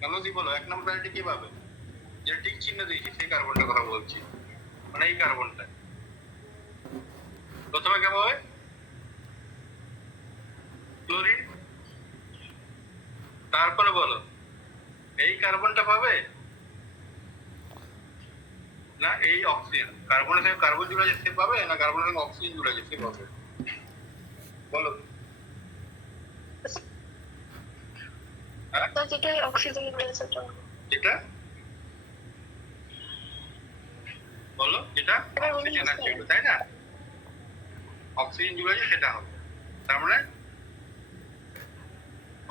কেন বলো, 1 নম্বর প্রায়োরিটি কি পাবে? যে টিক চিহ্ন দিয়েছি সেই কার্বনটার কথা বলছি, মানে এই কার্বনটা প্রথমে কেমন হবে? ক্লোরিন। তারপরে বলো এই কার্বনটা পাবে না এই অক্সিজেন? কার্বনের সঙ্গে কার্বন জুড়ে আছে সে পাবে, না কার্বনের সঙ্গে অক্সিজেন জুড়ে আছে সে পাবে? বলো। যেটা অক্সিজেন জুড়ে আছে যেটা বলো, যেটা অক্সিজেন আছে তাই না? অক্সিজেন জুড়ে আছে সেটা হবে, তার মানে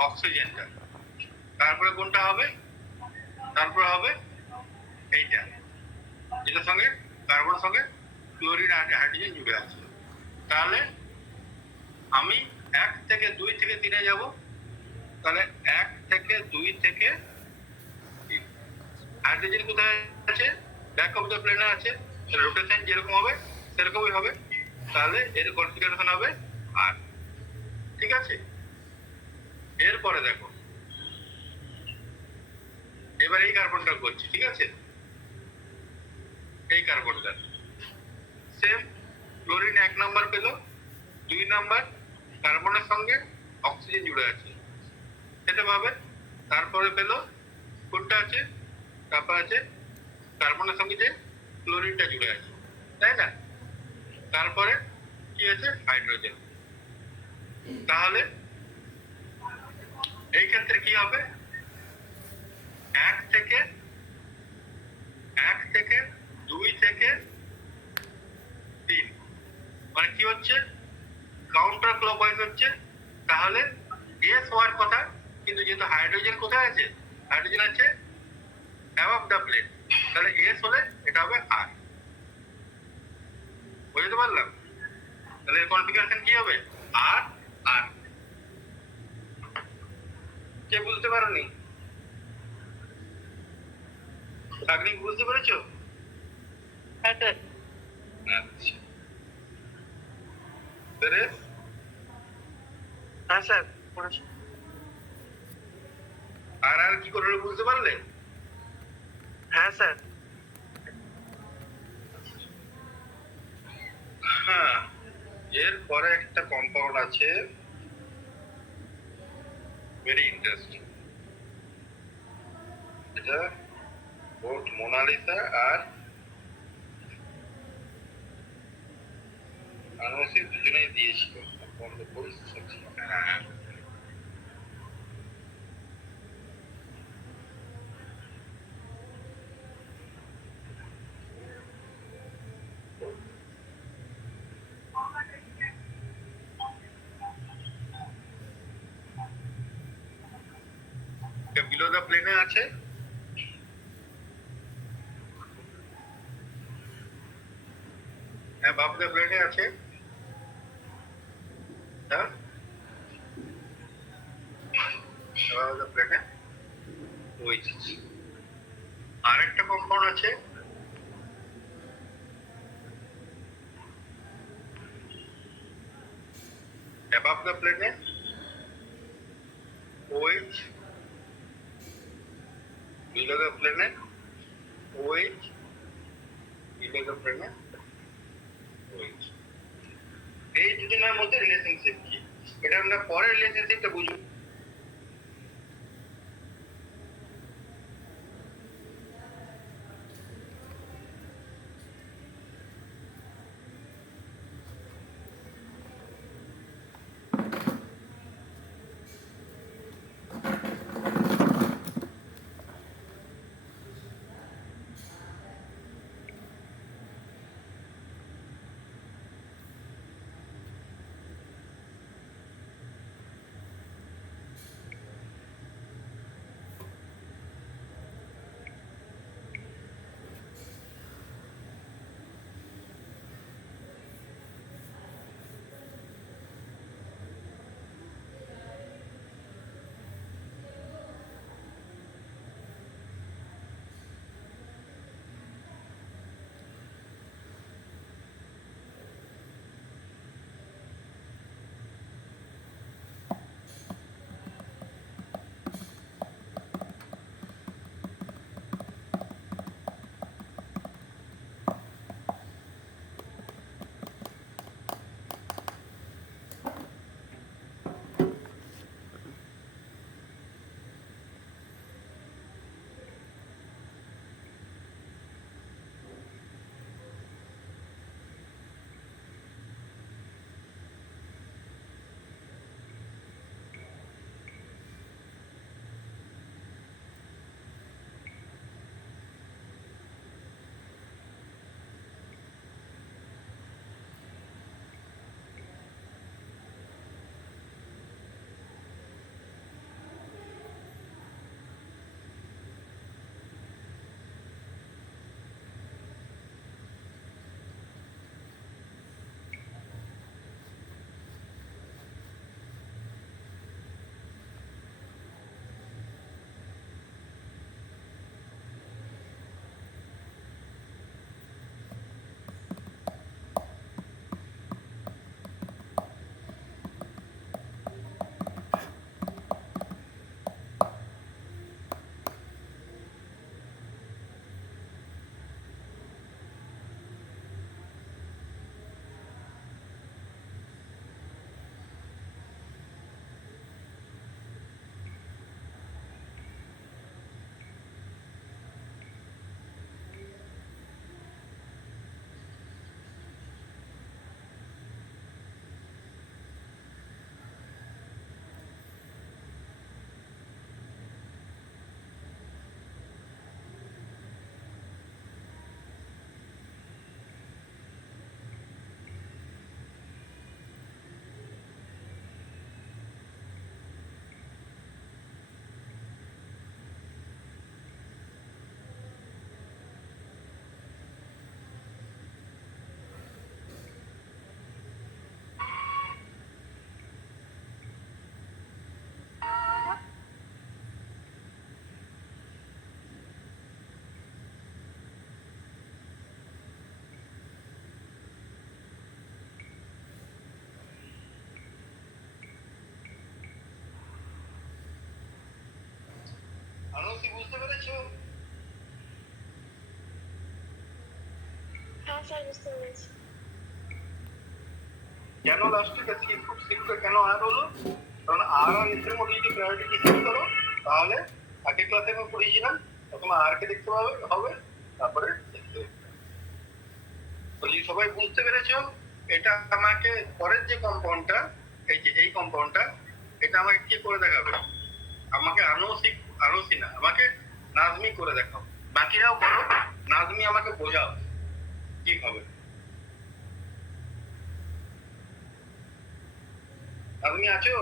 অক্সিজেনটা। তারপরে কোনটা হবে? তারপরে হবে এইটা, যেটার সঙ্গে কার্বনের সঙ্গে ক্লোরিন আর হাইড্রোজেন জুড়ে আছে। তাহলে আমি 1 থেকে 2 থেকে 3-এ যাব। তাহলে 1 থেকে 2 থেকে 3, হাইড্রোজেন কোথায় আছে? ব্যাক অফ দ্য প্লেনে আছে। রোটেশন যেরকম হবে সেরকমই হবে। তাহলে এর কনফিগারেশন হবে আর, ঠিক আছে? এরপরে দেখো, এবার এই কার্বনটা করছি, ঠিক আছে? এই কার্বনটা সেম ক্লোরিন 1 নাম্বার পেল, 2 নাম্বার কার্বনের সঙ্গে অক্সিজেন জুড়ে আছে সেটা পাবে। তারপরে পেল কোনটা আছে? তারপর আছে কার্বনের সঙ্গে যে ক্লোরিনটা জুড়ে আছে, তাই না? তারপরে কি আছে? হাইড্রোজেন। তাহলে এই ক্ষেত্রে কি হবে? 1 থেকে 2 থেকে 3, মানে কি হচ্ছে? কাউন্টার ক্লকওয়াইজ হচ্ছে। তাহলে এস হওয়ার কথা, কিন্তু যেহেতু হাইড্রোজেন কোথায় আছে? হাইড্রোজেন আছে অ্যাবভ দ্য প্লেন, তাহলে এস হলে এটা হবে আর। বুঝতে পারলাম? তাহলে কনফিগারেশন কি হবে? আর আর। কে বুঝতে পারোনি? আপনি বুঝতে পেরেছো? হ্যাঁ স্যার। আচ্ছা, তাহলে হ্যাঁ স্যার পড়েছি। আর আর কি করে বুঝতে পারলে? হ্যাঁ স্যার। হ্যাঁ, এরপরে একটা কম্পাউন্ড আছে, ভেরি ইন্টারেস্টিং। এটা বোথ মোনালিসা আর আনোসি দুজনেই দিয়েছিল। বন্ধ করিস। হ্যাঁ, বিলো দ্য প্লেনে আছে, অ্যাবাভ দ্য প্লেনে আছে। হ্যাঁ, অ্যাবাভ দ্য প্লেনে ওইচ। আরেকটা কম্পাউন্ড আছে অ্যাবাভ দ্য প্লেনে ওইচ, বিলো দ্য প্লেনে ওইচ, বিলো দ্য প্লেনে ওইচ। এই দুজনের মধ্যে রিলেশনশিপ কি? এটা আমরা পরে রিলেশনশিপটা বুঝবো। আনসি বুঝতে পেরেছো? হ্যাঁ স্যার বুঝতে পেরেছি। কেন লাস্টে সিটটা কেন আর হলো? কারণ আর আর এস এর মধ্যে যদি প্রায়োরিটি ডিসাইড করো তাহলে আগের ক্লাসে আমি পড়িয়েছিলাম প্রথমে আর কে দেখতে হবে তারপরে দেখতে হবে। তো যদি সবাই বুঝতে পেরেছো, এটা আমাকে পরের যে কম্পাউন্ডটা, এই কম্পাউন্ডটা, এটা আমাকে কি করে দেখাবে? আমাকে আনসি না, আমাকে নাজমি করে দেখাও। বাকিরাও করো, নাজমি আমাকে বোঝাও কি হবে। নাজমি আছো?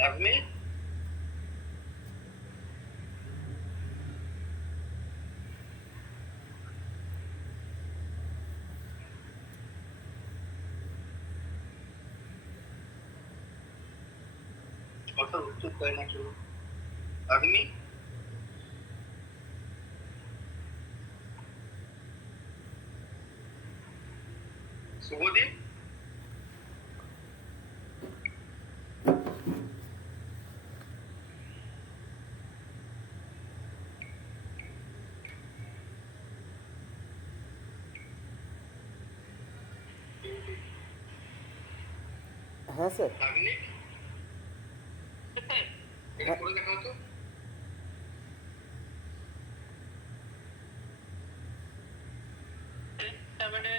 নাজমি? কথার উত্তর দেয় না কেউ। নাজমি? শুভদীপ? হ্যাঁ স্যার। নাজমি? এটা করে দেখাও তো। তার মানে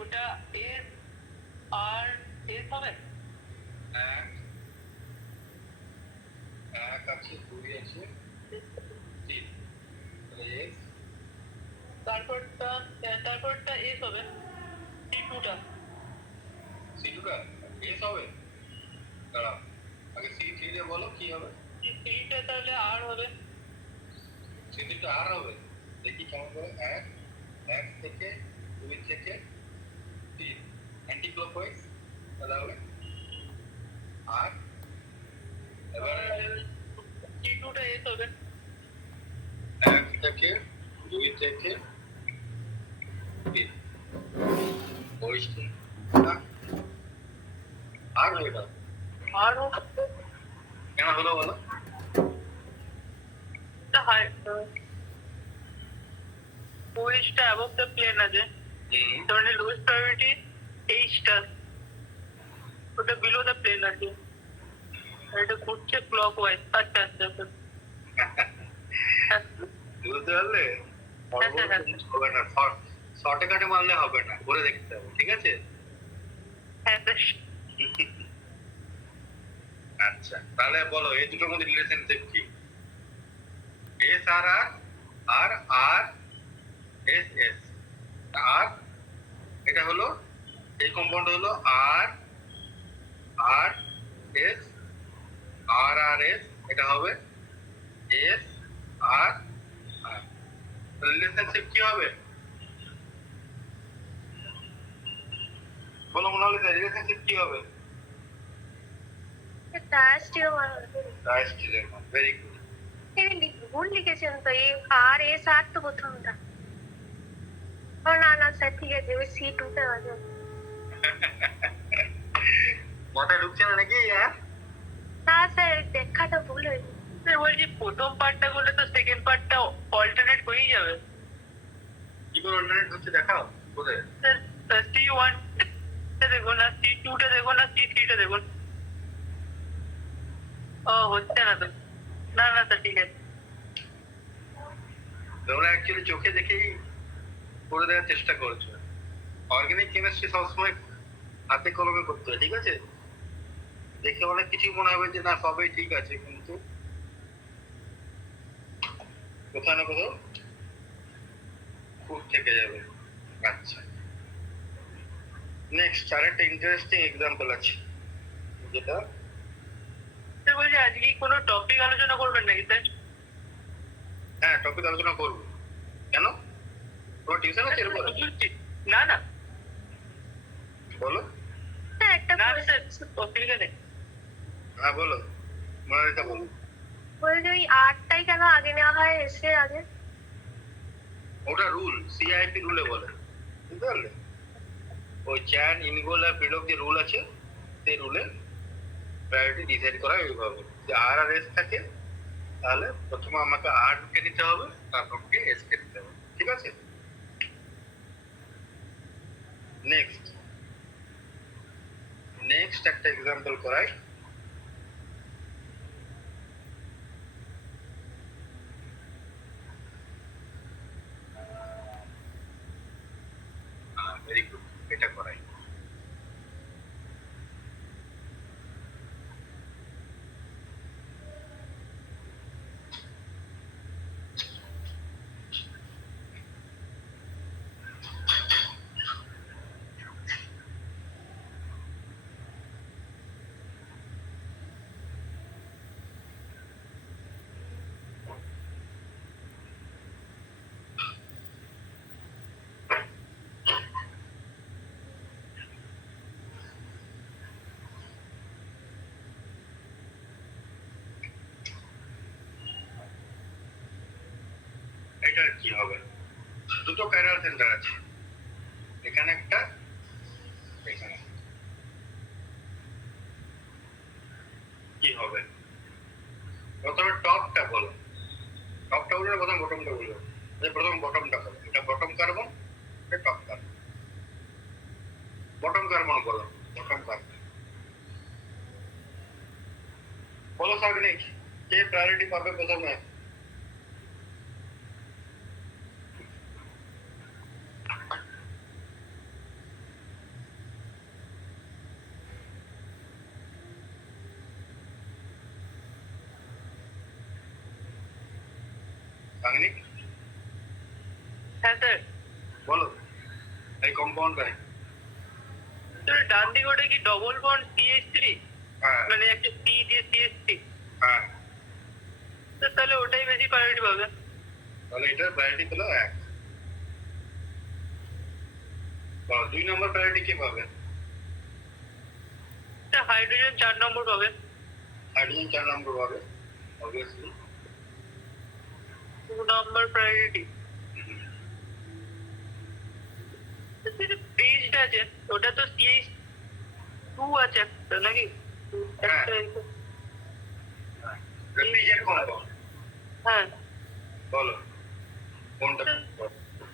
ওটা এস আর এস হবে। এক আছে, দুই আছে, তিন। তাহলে এস, তারপরটা এস হবে। সি2টা সি2টা এস হবে। দাঁড়াও, আগে সি3 দিয়ে বলো কি হবে। সি3টা তাহলে আর হবে। সি3টা আর হবে। দেখি কেমন করে। এক থেকে, দুই থেকে, তিন। অ্যান্টি ক্লকওয়াইজ তাহলে হবে আর। এবার সি2টা এস হবে। এক থেকে, দুই থেকে, তিন। বইছি না, আর হয়ে গেল। আর কেন হলো বলো? ওয়েস্টটা অ্যাবভ দ্য প্লেন আছে, তার মানে লোয়েস্ট প্রায়োরিটি এইচটা, ওটা বিলো দ্য প্লেন আছে, আর এটা ঘুরছে ক্লকওয়াইজ। আচ্ছা আচ্ছা আচ্ছা। বুঝতে পারলে? হবে না, শর্টে কাটে মারলে হবে না, ঘুরে দেখতে হবে। ঠিক আছে? হ্যাঁ স্যার। আচ্ছা, তাহলে বলো এই দুটোর মধ্যে রিলেশনশিপ কি? এস আর আর, আর আর এস এস। আর এটা হলো, এই কম্পাউন্ড হলো আর আর এস, আর আর এস। এটা হবে এস আর আর। রিলেশনশিপ কি হবে বলো? মনে হলে রিলেশনশিপ কি হবে? Very good. ভুল লিখেছেন তো, এই আর এস আর তো প্রথমটা। ও না না স্যার, ঠিক আছে, ওই সি2টা আছে। মাথায় ঢুকছে না নাকি? হ্যাঁ না স্যার, দেখাটা ভুল হয়েছে। স্যার বলছি প্রথম পার্টটা করলে তো সেকেন্ড পার্টটা অল্টারনেট হয়েই যাবে। কি করে অল্টারনেট হচ্ছে দেখাও কোথায়? স্যার সি1টা দেখুন, না সি2টা দেখুন, না সি3টা দেখুন। ও হচ্ছে না তো। না না স্যার, ঠিক আছে। তোমরা অ্যাকচুয়ালি চোখে দেখেই করে দেওয়ার চেষ্টা করছো। অর্গানিক কেমিস্ট্রি সবসময় হাতে কলমে করতে হয়। ঠিক আছে? দেখে অনেক কিছু মনে হবে যে না সবই ঠিক আছে, কিন্তু কোথাও না কোথাও খুব থেকে যাবে। আচ্ছা, নেক্সট আরেকটা ইন্টারেস্টিং এক্সাম্পল আছে, যেটা স্যার বলছি আজকে কি কোনো টপিক আলোচনা করবেন নাকি স্যার? হ্যাঁ টপিক আলোচনা করবো। কেন, তোমার টিউশন আছে এরপর? না না বলো। স্যার একটা না স্যার, টপিক নেই। হ্যাঁ বলো, মোনালিসা বলো। বলছি ওই আরটাই কেন আগে নেওয়া হয় এসে আগে? ওটা রুল, সিআইপি রুলে বলে। বুঝতে পারলে? ওই চ্যান ইনগোল আর ফিডক যে রুল আছে সেই রুলে প্রায়োরিটি ডিসাইড করা এইভাবে যে আর আর এস থাকে তাহলে প্রথমে আমাকে আর কে নিতে হবে তারপর এস কে নিতে হবে ঠিক আছে নেক্সট একটা এক্সাম্পল করাই ভেরি গুড এটা করাই এটার কি হবে দুটো ক্যারিয়ার সেন্টার আছে এখানে একটা এখানে কি হবে প্রথমে টপটা বলো টপটা বললে প্রথম বটমটা বলবো প্রথম বটমটা বলো এটা বটম কার্বন এটা টপ কার্বন বটম কার্বন বলো বটম কার্বন বলো সাগনিক কে প্রায়োরিটি পাবে প্রথমে সাগনিক হ্যাঁ স্যার বলো এই কম্পাউন্ডটা স্যার ডান দিকে ওটা কি ডবল বন্ড CH3 হ্যাঁ মানে একটা C দিয়ে CH3 হ্যাঁ স্যার তাহলে ওটাই বেশি প্রায়োরিটি পাবে তাহলে এটার প্রায়োরিটি পেলো 1 বলো 2 নম্বর প্রায়োরিটি কে পাবে স্যার হাইড্রোজেন 4 নম্বর পাবে হাইড্রোজেন 4 নম্বর পাবে অবভিয়াসলি 2 নম্বর প্রায়োরিটি ব্রিজড আছে ওটা তো CH2 আছে একটা নাকি হ্যাঁ। একটা রেফ্রিজারেন্ট কম্পাউন্ড হ্যাঁ বলো কোনটা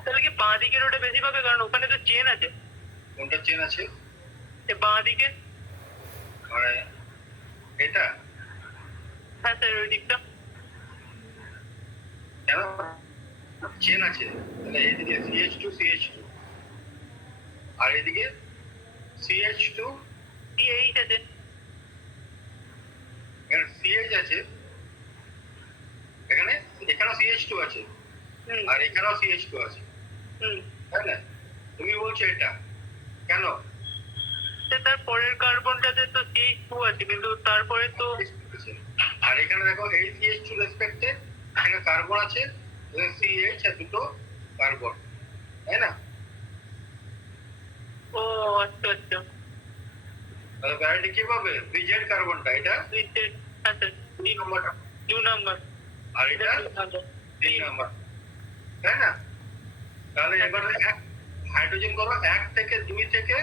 তাহলে কি বাঁ দিকের ওটা বেশি পাবে কারণ ওখানে তো চেন আছে কোনটা চেন আছে বাঁ দিকে মানে এটা হ্যাঁ স্যার ওই দিকটা কেন চেন আছে তাহলে এইদিকে CH2 আর এদিকে CH2 CH আছে এখানে CH আছে এখানে এখানেও CH2 আছে হুম আর এখানেও CH2 আছে হুম তাই না তুমি বলছো এটা কেন তার পরের কার্বনটাতে তো CH2 আছে কিন্তু তারপরে তো আর এখানে দেখো এই CH2 রেসপেক্টে এখানে কার্বন আছে CH আর দুটো কার্বন তাই না ও আচ্ছা আচ্ছা তাহলে প্রায়োরিটি কি পাবে ব্রিজেড কার্বনটা এটা হ্যাঁ স্যার 2 নম্বরটা 2 নম্বর আর এটা 3 নম্বর তাই না তাহলে এবার হাইড্রোজেন করো 1 থেকে 2 থেকে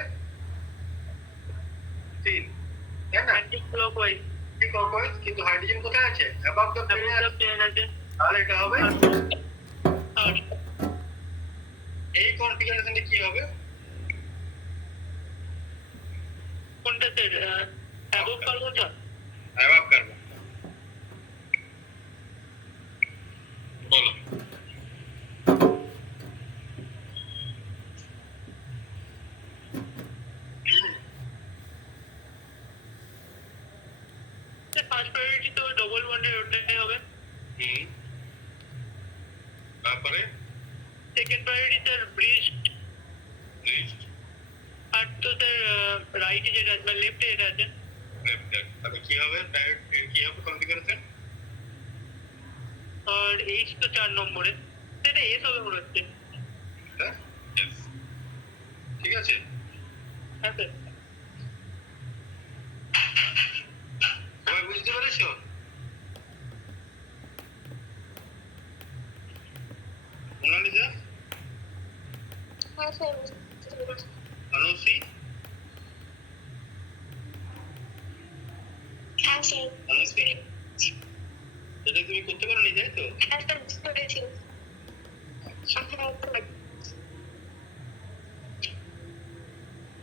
3 তাই না অ্যান্টি ক্লকওয়াইজ ঠিক আছে কিন্তু হাইড্রোজেন কোথায় আছে অ্যাবাভ দ্য চেন আছে তাহলে এটা হবে আর এই কনফিগারেশনে কি হবে কোনটা স্যার অ্যাবভ কার্বনটা অ্যাবাভ কার্বন বলো ফার্স্ট প্রায়োরিটি তো ডবল বন্ডের ওটাই হবে তারপরে সেকেন্ড প্রায়োরিটি স্যার ব্রিজড আর তো স্যার রাইটে যেটা আছে মানে লেফটে যেটা আছে তাহলে কি হবে কি হবে কনফিগারেশন আর H তো 4 নম্বরে সেটা এস হবে মনে হচ্ছে ঠিক আছে হ্যাঁ স্যার সবাই বুঝতে পেরেছো মোনালিসা হ্যাঁ স্যার অনুসি হ্যাঁ স্যার অনুসি এটা তুমি করতে পারো নি তাই তো? হ্যাঁ স্যার বুঝতে পেরেছি।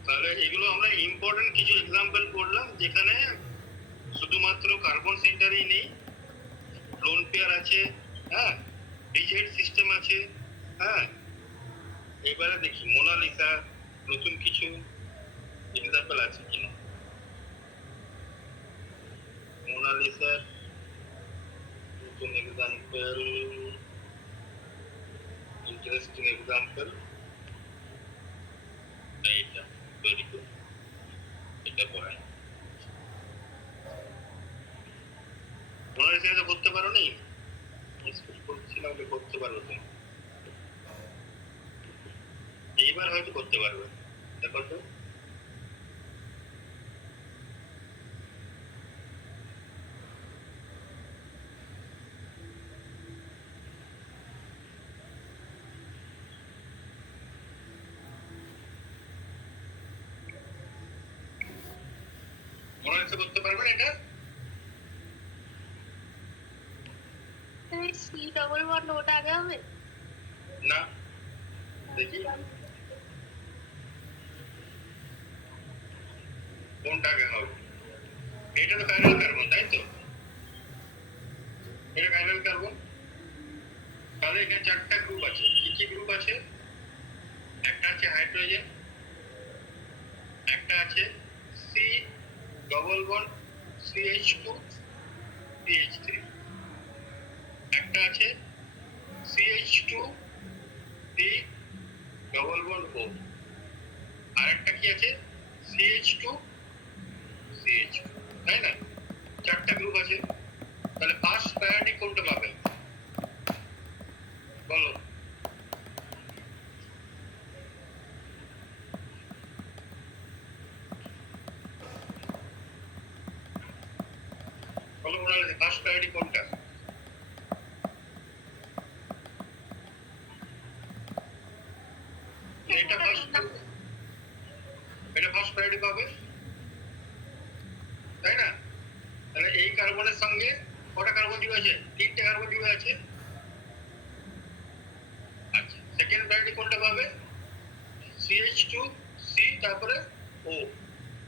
তাহলে এগুলো আমরা ইম্পর্টেন্ট কিছু এক্সাম্পল করলাম যেখানে শুধুমাত্র কার্বন সেন্টারই নেই, লোন পেয়ার আছে, হ্যাঁ, ডিজেট সিস্টেম আছে, হ্যাঁ। এবারে দেখি মোনালিসা নতুন কিছু এক্সাম্পল আছে কিনা। মোনালিসার নতুন এক্সাম্পল, ইন্টারেস্টিং এক্সাম্পল এইটা তৈরি করি, এটা পড়াই। মোনালিসা এটা করতে পারো নি? করছিলাম ওটা করতে পারো তুমি, এইবার হয়তো করতে পারবে। দেখো তো মোনালিসা করতে পারবে না এটা? সি ডবল বন্ড ওটা আগে হবে? না, দেখি কোনটা আগে হবে। এটা তো কাইরাল কার্বন তাই তো? এটা কাইরাল কার্বন। তাহলে এখানে চারটা গ্রুপ আছে। কি কি গ্রুপ আছে? একটা আছে হাইড্রোজেন, একটা আছে C double bond CH2 CH3, একটা আছে CH2 C double bond O, আর একটা কি আছে CH2 CH, তাই না? চারটা গ্রুপ আছে। তাহলে ফার্স্ট প্রায়োরিটি কোনটা পাবে বলো? বলো মোনালিসা, ফার্স্ট প্রায়োরিটি কোনটা? এটা ফার্স্ট, এটা ফার্স্ট প্রায়োরিটি পাবে, তাই না? তাহলে এই কার্বনের সঙ্গে কটা কার্বন জুড়ে আছে? তিনটে কার্বন জুড়ে আছে। আচ্ছা, সেকেন্ড প্রায়োরিটি কোনটা পাবে? CH2 C তারপরে O,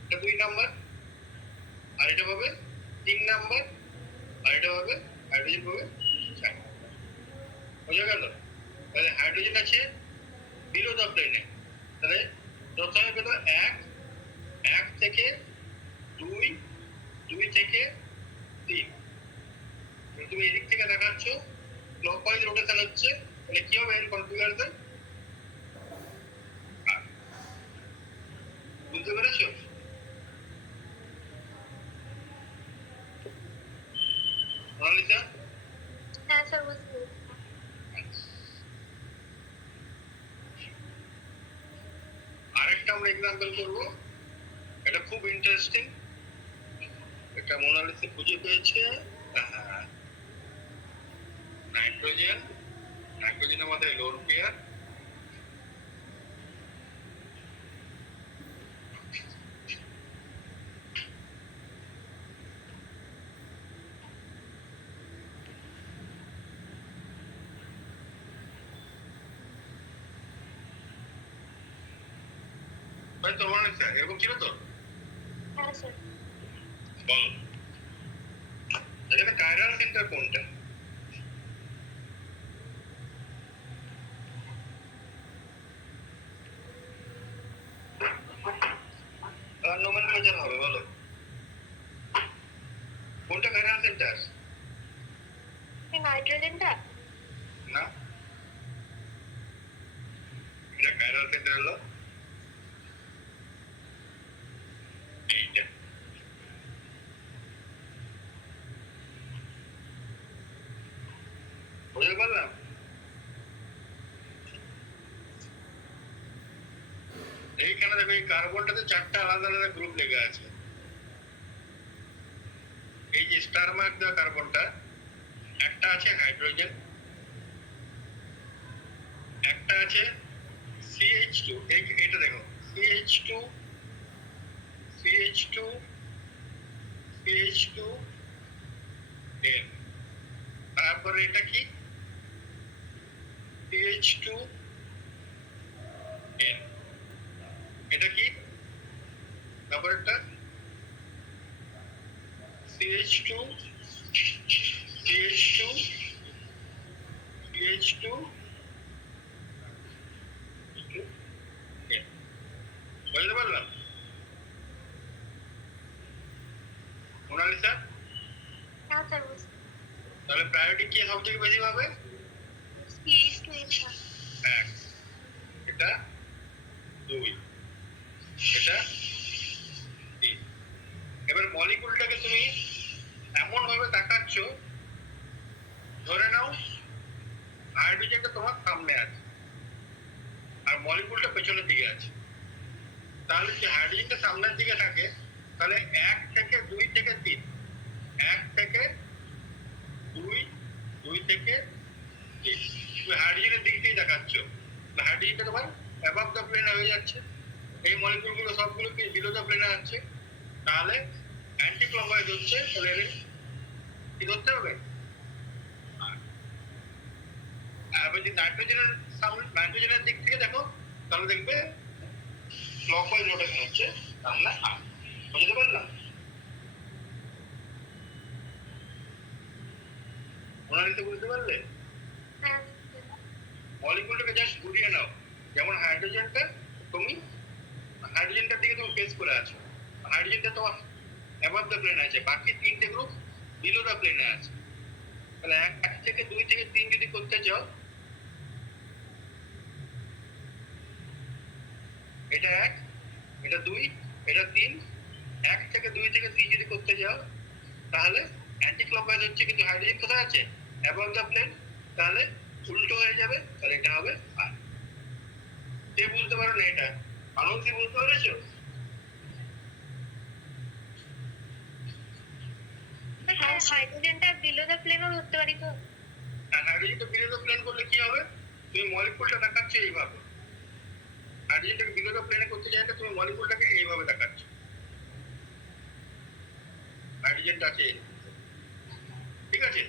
এটা 2 নাম্বার, আর এটা পাবে 3 নাম্বার, আর এটা পাবে হাইড্রোজেন পাবে 4। বুঝা গেল? তাহলে হাইড্রোজেন আছে বিলো দ্য প্লেনে। তাহলে প্রথমে পেলো 1, 1 থেকে 2, 2 থেকে 3। তুমি এদিক থেকে দেখাচ্ছ ক্লকওয়াইজ রোটেশন হচ্ছে, তাহলে কি হবে এর কনফিগারেশন? বুঝতে পেরেছো? মোনালিসা হ্যাঁ স্যার বুঝতে পেরেছি। আরেকটা আমরা এক্সাম্পল করব, এটা খুব ইন্টারেস্টিং। এটা মোনালিসা খুঁজে পেয়েছে। নাইট্রোজেন, নাইট্রোজেন আমাদের লোন পেয়ার, তো মোনালিসা এরকম ছিল তো? হ্যাঁ স্যার বলো এখানে কাইরাল সেন্টার কোনটা? আর নোমেনক্লেচার হবে, বলো কোনটা কাইরাল সেন্টার? নাইট্রোজেনটা? না, এটা কাইরাল সেন্টার হলো এইটা। বুঝতে পারলাম? এইখানে দেখো এই কার্বনটাতে চারটা আলাদা আলাদা গ্রুপ লেগে আছে। এই যে স্টার মার্ক দেওয়া কার্বনটা, একটা আছে হাইড্রোজেন, একটা আছে CH2, এটা দেখো CH2 CH2 CH2 CH2 N, তারপরে এটা কি CH2 N, এটা কি তারপরেরটা CH2 CH2 CH2 N, বুঝতে পারলাম মোনালিসা? হ্যাঁ স্যার বুঝতে তাহলে প্রায়োরিটি কি সব থেকে বেশি পাবে? CH2 এর সাথে এক, এটা দুই, এটা তিন। এবার মলিকুলটাকে তুমি এমন ভাবে তাকাচ্ছ, ধরে নাও হাইড্রোজেনটা তোমার সামনে আছে আর মলিকুলটা পেছনের দিকে আছে। তাহলে যদি হাইড্রোজেনটা সামনের দিকে থাকে তাহলে এক থেকে দুই থেকে তিন, এক থেকে দুই, দুই থেকে তিন, তুমি হাইড্রোজেনের দিক দিয়ে দেখাচ্ছ, হাইড্রোজেনটা তোমার অ্যাবাভ দ্য প্লেন হয়ে যাচ্ছে, এই মলিকুলগুলো সবগুলো কি বিলো দ্য প্লেনে আছে, তাহলে অ্যান্টি ক্লকওয়াইজ হচ্ছে, তাহলে এর কি ধরতে হবে? আর যদি নাইট্রোজেনের সামনে নাইট্রোজেনের দিক থেকে দেখো তাহলে দেখবে ক্লকওয়াইজ রোটেশন হচ্ছে, তাহলে আর বুঝতে পারলাম? মোনালিসা বুঝতে পারলে? হ্যাঁ মলিকুলটাকে জাস্ট ঘুরিয়ে নাও, যেমন হাইড্রোজেনটা তুমি হাইড্রোজেনটার দিকে তুমি ফেস করে আছো, হাইড্রোজেনটা তোমার অ্যাবাভ দ্য প্লেন আছে, বাকি তিনটে গ্রুপ বিলো দ্য প্লেনে আছে। তাহলে এক থেকে দুই থেকে তিন যদি করতে চাও, এটা এক, এটা দুই, এটা তিন, এক থেকে দুই থেকে তিন যদি করতে যাও তাহলে অ্যান্টি ক্লকওয়াইজ হচ্ছে, কিন্তু হাইড্রোজেন কোথায় আছে? অ্যাবাভ দ্য প্লেন, তাহলে উল্টো হয়ে যাবে, তাহলে এটা হবে আর। কে বুঝতে পারো না এটা? আনন্দী বুঝতে পেরেছো? হ্যাঁ হাইড্রোজেনটা বিলো দ্য প্লেনও ধরতে পারি তো? আর হাইড্রোজেনটা বিলো দ্য প্লেন করলে কি হবে? তুমি মলিকুলটা দেখাচ্ছ এইভাবে, হাইড্রোজেনটাকে বিলো দ্য প্লেনে করতে চাইলে তুমি মলিকুলটাকে এইভাবে দেখাচ্ছ, হাইড্রোজেনটা আছে, ঠিক আছে?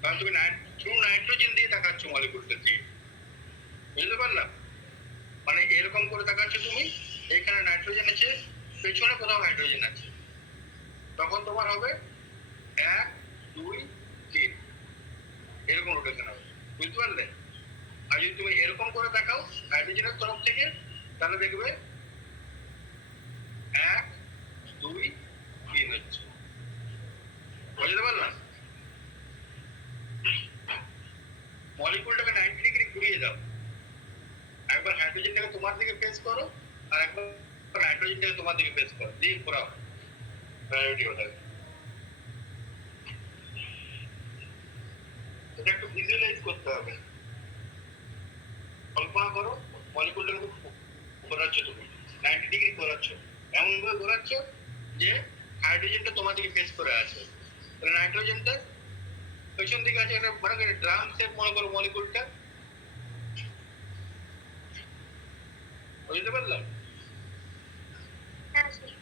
কারণ তুমি থ্রু নাইট্রোজেন দিয়ে দেখাচ্ছ মলিকুলটা দিয়ে, বুঝতে পারলাম? মানে এরকম করে দেখাচ্ছ তুমি, এখানে নাইট্রোজেন আছে, পেছনে কোথাও হাইড্রোজেন আছে, তখন তোমার হবে এক, দুই, তিন, এরকম রোটেশন হবে, বুঝতে পারলে? আর যদি তুমি এরকম করে দেখাও হাইড্রোজেনের তরফ থেকে, তাহলে দেখবে এক, দুই, তিন হচ্ছে, বুঝতে পারলাম? মলিকুলটাকে 90 ডিগ্রি ঘুরিয়ে দাও, একবার হাইড্রোজেনটাকে তোমার দিকে ফেস করো আর একবার নাইট্রোজেনটাকে তোমার দিকে ফেস করো, দিয়ে ঘোরাও প্রায়োরিটি ওটাকে। এটা একটু ভিজুয়ালাইজ করতে হবে, কল্পনা করো মলিকুলটাকে ঘোরাচ্ছ, তুমি 90 ডিগ্রি ঘোরাচ্ছ, এমন ভাবে ঘোরাচ্ছ যে হাইড্রোজেনটা তোমার দিকে ফেস করে আছে, তাহলে নাইট্রোজেনটা পেছন দিকে আছে, একটা মানে ড্রাম শেপ মনে করো মলিকুলটা, বুঝতে পারলাম? হ্যাঁ স্যার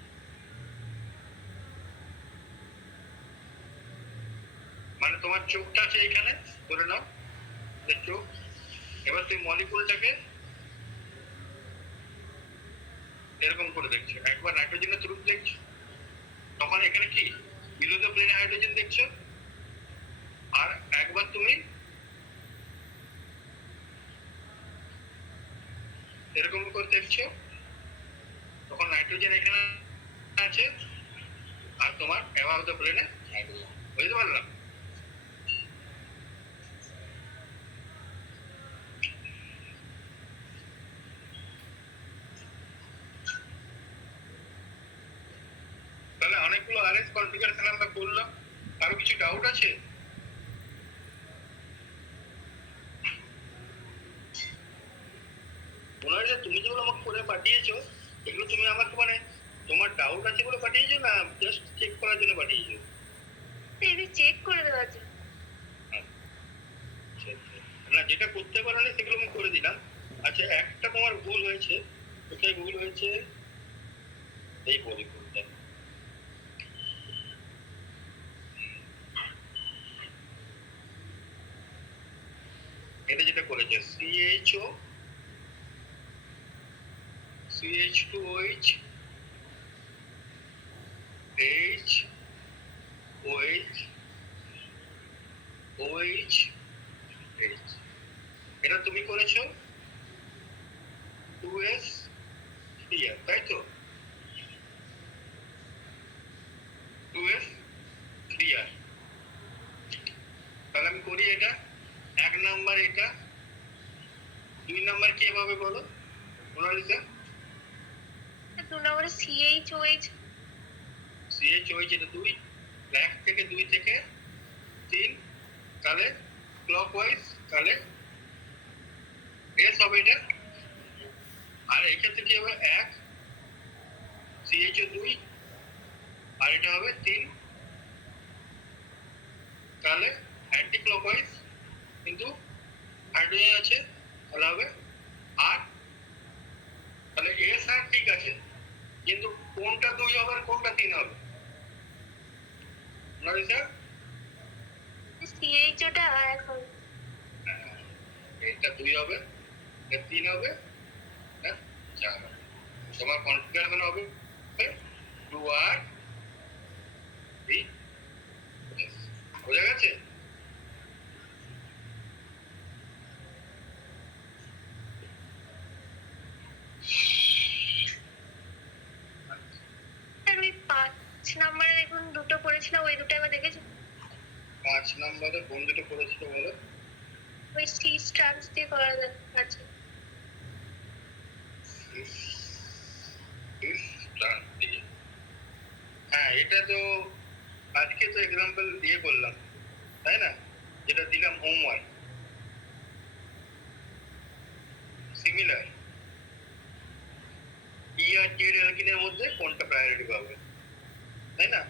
মানে তোমার চোখটা আছে এখানে, ধরে নাও চোখ, এবার তুমি মলিকুলটাকে এরকম করে দেখছো, একবার নাইট্রোজেনের থ্রু দেখছো, তখন এখানে কি বিলো দ্য প্লেনে হাইড্রোজেন দেখছো, আর একবার তুমি এরকম করে দেখছো, তখন নাইট্রোজেন এখানে আছে আর তোমার অ্যাবাভ দ্য প্লেনে হাইড্রোজেন, বুঝতে পারলাম? তাহলে অনেকগুলো আরএস কনফিগারেশন আমরা করলাম, আরো কিছু ডাউট আছে? মনে হয় যে তুমি যেগুলো আমাকে করে পাঠিয়েছো এগুলো তুমি আমাকে মানে তোমার ডাউট আছে বলে পাঠিয়েছো না জাস্ট চেক করার জন্য পাঠিয়েছো? এই চেক করে দেওয়ার জন্য। না যেটা করতে পারো না সেগুলো আমি করে দিলাম। আচ্ছা একটা তোমার ভুল হয়েছে, কোথায় ভুল হয়েছে? করেছে CHO CH2OH H OH OH H, এটা তুমি করেছো 2S 3R, তাই তো? 2S 3R। তাহলে আমি করি এটা, 1 নাম্বার এটা, 2 নাম্বার কি হবে বলো মোনালিসা? 2 নম্বরে CHOH। CHOH এটা 2, 1 থেকে 2 থেকে 3, তাহলে ক্লকওয়াইজ, তাহলে S হবে এটা। আর এক্ষেত্রে কি হবে 1 CHO 2 আর এটা হবে 3, তাহলে অ্যান্টি ক্লকওয়াইজ, কিন্তু হাইড্রোজেন আছে, তাহলে হবে আর, তাহলে এস আর ঠিক আছে, কিন্তু কোনটা 2 হবে আর কোনটা 3 হবে নয় স্যার? CHOটা এখন এটা 2 হবে, এটা 3 হবে, এটা 4 হবে। তোমার কনফিগারেশন হবে 2R 3, বোঝা গেছে? আর ওই 5 নম্বরে দেখুন দুটো করেছিলাম, ওই দুটো একবার দেখেছি। 5 নম্বরে কোন দুটো করেছিল বলো? ওই C স্ট্রান্স দিয়ে করা আছে। হ্যাঁ, এটা তো আজকে তো এক্সাম্পল দিয়ে করলাম, তাই না? যেটা দিলাম হোমওয়ার্ক, সিমিলার ই আর জেড অ্যালকিনের মধ্যে কোনটা প্রায়োরিটি পাবে, তাই না?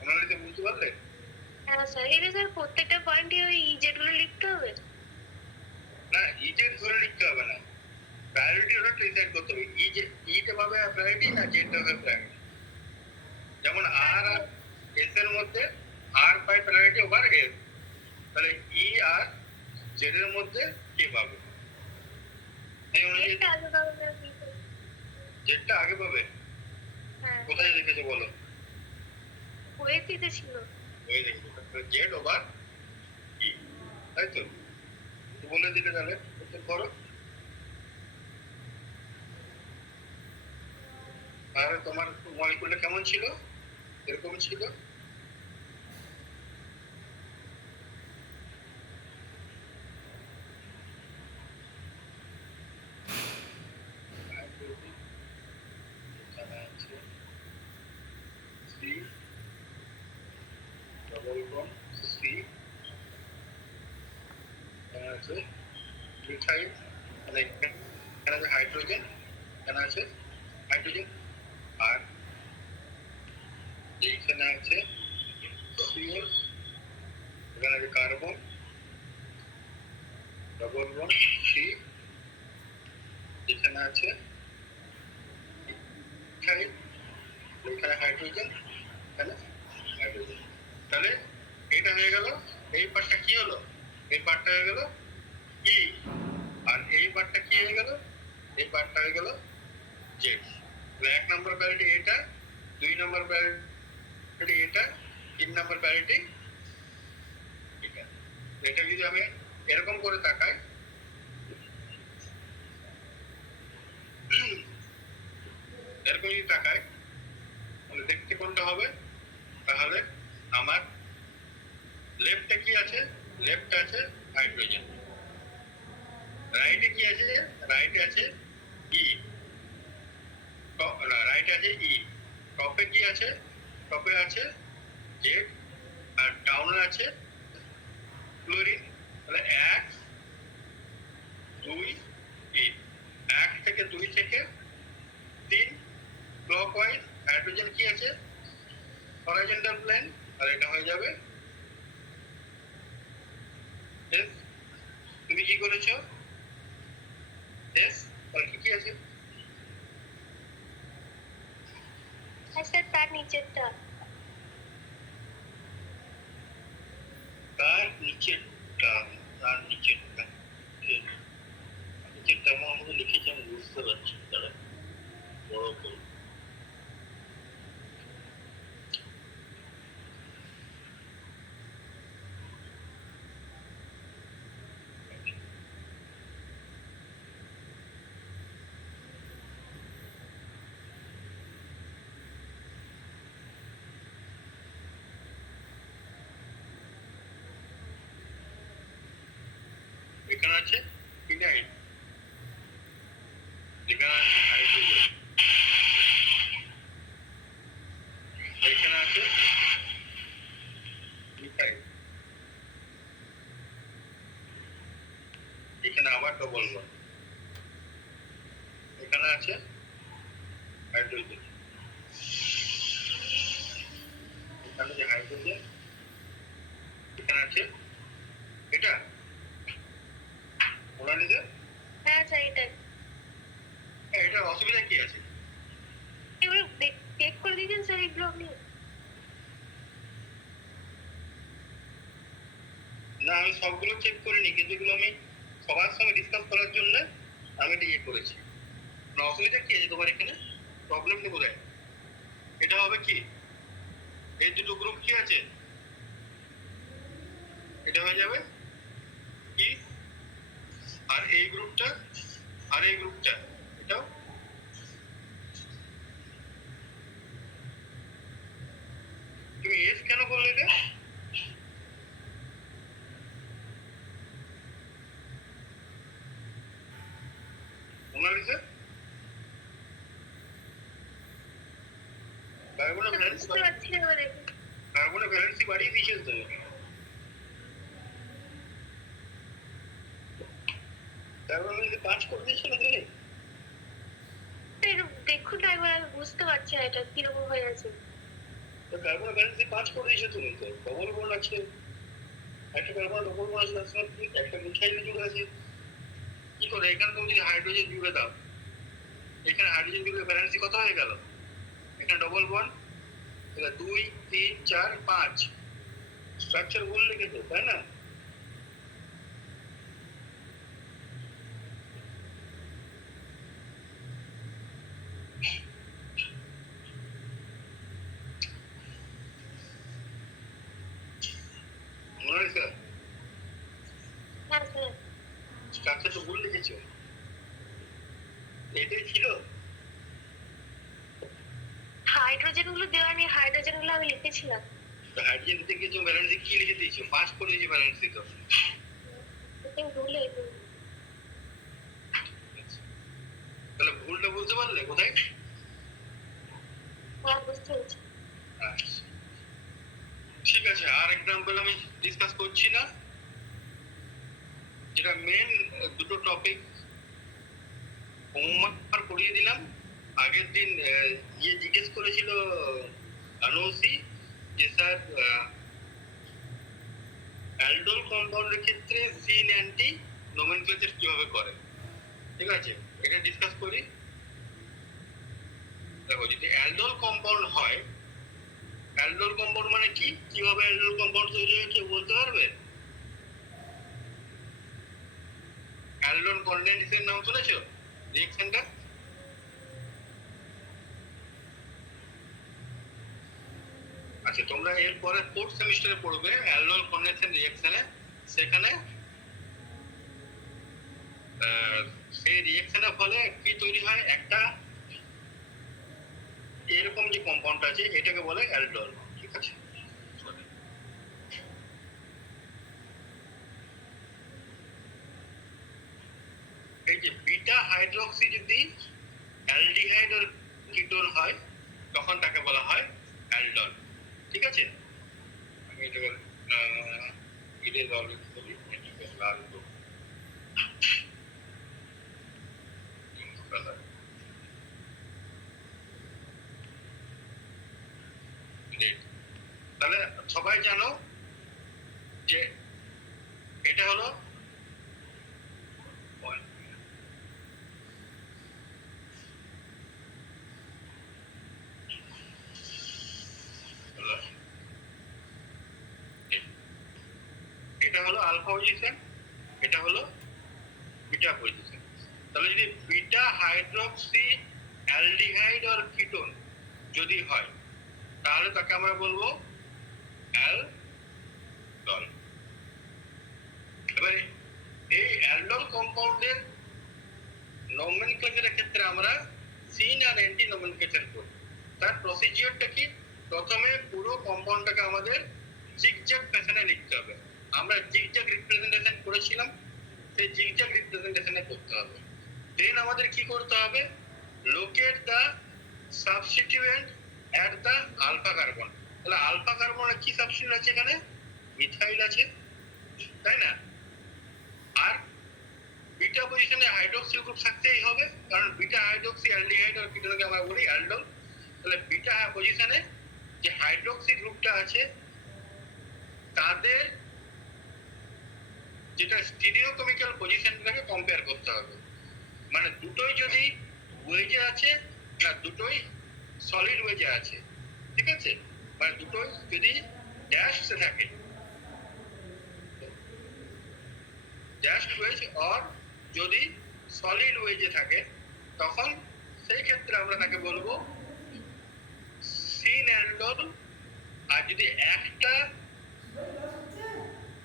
আপনারা বুঝতে পারলে? হ্যাঁ স্যার, এটা স্যার প্রত্যেকটা পয়েন্টে ওই ইজেড গুলো লিখতে হবে? না, ইজেড ধরে লিখতে হবে না, প্রায়োরিটি ওটা ডিসাইড করতে হবে। ইটা পাবে প্রায়োরিটি না জেডটা পাবে প্রায়োরিটি। যেমন আর আর এস এর মধ্যে আর পাই প্রায়োরিটি ওভার এস, তাহলে ই আর জেড এর মধ্যে কে পাবে? এই অনুযায়ী এটা আগে পাবে না কি করে? জেডটা আগে পাবে। হ্যাঁ, কোথায় লিখেছে বলো? ওয়েটিতে ছিল। ওই দেখো জেড ওভার ই, তাই তো? বলে দিলে তাহলে উত্তর করো। তাহলে তোমার মলিকুলটা কেমন ছিল? এরকম ছিল। মিথাইল, মানে এখানে আছে হাইড্রোজেন, এখানে আছে হাইড্রোজেন, আর এইখানে আছে সিএল, এখানে আছে কার্বন, ডবল বন্ড সি, এখানে আছে মিথাইল, এখানে হাইড্রোজেন, এখানে হাইড্রোজেন। তাহলে এটা হয়ে গেল, এই পার্টটা কি হলো? এই পার্টটা হয়ে গেল ই, আর এই পার্টটা কি হয়ে গেল? এই পার্টটা হয়ে গেল জেড। 1 নম্বর প্যারিটি এটা, 2 নম্বর প্যারিটি এটা, 3 নম্বর প্যারিটি এটা। এটা যদি আমি এরকম করে তাকাই, এরকম যদি তাকাই, তাহলে দেখতে কোনটা হবে? তাহলে আমার লেফটে কি আছে? লেফটে আছে হাইড্রোজেন। রাইটে কি আছে? রাইটে আছে ই, রাইটে আছে ই। টপে কি আছে? টপে আছে জেড, আর ডাউনে আছে ক্লোরিন। তাহলে 1 2 3, 1 থেকে 2 থেকে 3 ক্লকওয়াইজ হাইড্রোজেন কি আছে? হরাইজন্টাল প্লেন, আর এটা হয়ে যাবে এস। তুমি কি করেছো? এস আর কি কি আছে? হ্যাঁ স্যার, তার নিচেরটা। তার নিচেরটা, তার নিচেরটা নিচেরটা আমার মধ্যে লিখেছি, আমি বুঝতে পারছি তারা বড় করে। এখানে আছে ফিনাইল, এখানে আছে হাইড্রোজেন, এখানে আছে মিথাইল, এখানে আবার ডবল বন্ড, এখানে আছে হাইড্রোজেন, এখানে যে হাইড্রোজেন, এখানে আছে এটা ওরা নিতে। হ্যাঁ স্যার, এটাই। এটা অসুবিধা কি আছে? এবার চেক করে দিয়েছেন স্যার এগুলো আপনি? না, আমি সবগুলো চেক করিনি, কিন্তু এগুলো আমি সবার সঙ্গে ডিসকাস করার জন্য আমি এটা ইয়ে করেছি। না, অসুবিধা কি আছে তোমার এখানে? প্রবলেম নেই বোধহয়। এটা হবে কি, এই দুটো গ্রুপ কি আছে, এটা হয়ে যাবে কি, আর এই গ্রুপটা আর এই গ্রুপটা এটাও। তুমি এস কেন বললে এটা? মোনালিসা, কার্বনের ভ্যালেন্সি বুঝতে পারছি না এবারে। কার্বনের ভ্যালেন্সি বাড়িয়ে দিয়েছে তো। কার্বন ভ্যালেন্সি 5 করে দিয়েছে না তুমি? দেখুন না একবার, আমি বুঝতে পারছি না এটা কিরকম হয়ে আছে। তো কার্বনের ভ্যালেন্সি 5 করে দিয়েছে তুমি তো। ডবল বন্ড আছে, একটা কার্বন ডবল বন্ড আছে, তার সঙ্গে একটা মিথাইল জুড়ে আছে। কি করে এখানে তুমি যদি হাইড্রোজেন জুড়ে দাও, এখানে হাইড্রোজেন জুড়ে ভ্যালেন্সি কত হয়ে গেল? এখানে ডবল বন্ড, এটা 2 3 4 5 স্ট্রাকচার ভুল লিখেছো তাই না? মোনালিসা, হ্যাঁ স্যার। স্ট্রাকচার তো ভুল লিখেছো। এটাই ছিল। হাইড্রোজেন গুলো দেওয়া নেই, হাইড্রোজেন গুলো আমি লিখেছিলাম। তো হাইড্রোজেন দিতে গিয়ে তুমি ভ্যালেন্সি কি লিখে দিয়েছো? 5 করে দিয়েছো ভ্যালেন্সি তো। এটা ভুলে তাহলে ভুলটা বুঝতে পারলে কোথায়? হ্যাঁ, বুঝতে পেরেছি। আচ্ছা, ঠিক আছে, আর এক্সাম্পল আমি ডিসকাস করছি না। যেটা মেন দুটো টপিক হোমওয়ার্ক করিয়ে দিলাম। আগের দিন ইয়ে জিজ্ঞেস করেছিল আনৌসি যে স্যার অ্যালডোল কম্পাউন্ডের ক্ষেত্রে সিন অ্যান্টি নোমেনক্লেচার কিভাবে করে। ঠিক আছে, এটা ডিসকাস করি। দেখো, যদি অ্যালডোল কম্পাউন্ড হয়, অ্যালডোল কম্পাউন্ড মানে কি, কিভাবে অ্যালডোল কম্পাউন্ড তৈরি হয় কেউ বলতে পারবে? অ্যালডোল কন্ডেন্সের নাম শুনেছো রিঅ্যাকশনটা? আচ্ছা, তোমরা এরপরে 4th সেমিস্টারে পড়বে অ্যালডোল কন্ডেনসেশন রিঅ্যাকশনে। সেখানে সেই রিঅ্যাকশনের ফলে কি তৈরি হয়, একটা এরকম যে কম্পাউন্ড আছে এটাকে বলে অ্যালডোল। ঠিক আছে, এই যে বিটা হাইড্রোক্সি যদি অ্যালডিহাইড আর কিটোন হয় তখন তাকে বলা হয় অ্যালডোল। ঠিক আছে, আমি এটাকে ইডে জল করি, এটাকে লাল করব। তাহলে সবাই জানো যে এটা হলো আলফা পজিশন, এটা হলো বিটা পজিশন। তাহলে যদি বিটা হাইড্রক্সি অ্যালডিহাইড আর কিটোন যদি হয় তাহলে তাকে আমরা বলবো অ্যালডল। এবারে এই অ্যালডল কম্পাউন্ডের নমেনক্লেচারের ক্ষেত্রে আমরা সিন আর অ্যান্টি নমেনক্লেচার করব। তার প্রসিজিওরটা কি? প্রথমে পুরো কম্পাউন্ডটাকে আমাদের জিগজ্যাগ ফ্যাশনে লিখতে হবে। আমরা জিগজ্যাগ রিপ্রেজেন্টেশন করেছিলাম, সেই জিগজ্যাগ রিপ্রেজেন্টেশনে করতে হবে। দেন আমাদের কি করতে হবে? Locate the substituent at the alpha carbon. তাহলে আলফা কার্বনে কি সাবস্টিটিউয়েন্ট আছে? এখানে মিথাইল আছে, তাই না? আর বিটা পজিশনে হাইড্রোক্সিল গ্রুপ থাকতেই হবে, কারণ বিটা হাইড্রোক্সি অ্যালডিহাইড আর কিটোনকে আমরা বলি অ্যালডল। তাহলে বিটা পজিশনে যে হাইড্রোক্সি গ্রুপটা আছে তাদের যেটা স্টিরিওকেমিক্যাল পজিশনটাকে কম্পেয়ার করতে হবে। মানে দুটোই যদি ওয়েজে আছে না দুটোই সলিড ওয়েজে আছে, ঠিক আছে? মানে দুটোই যদি ড্যাশে থাকে, ড্যাশ ওয়েজ আর যদি সলিড ওয়েজে থাকে, তখন সেই ক্ষেত্রে আমরা তাকে বলবো সিন অ্যালডল। আর যদি একটা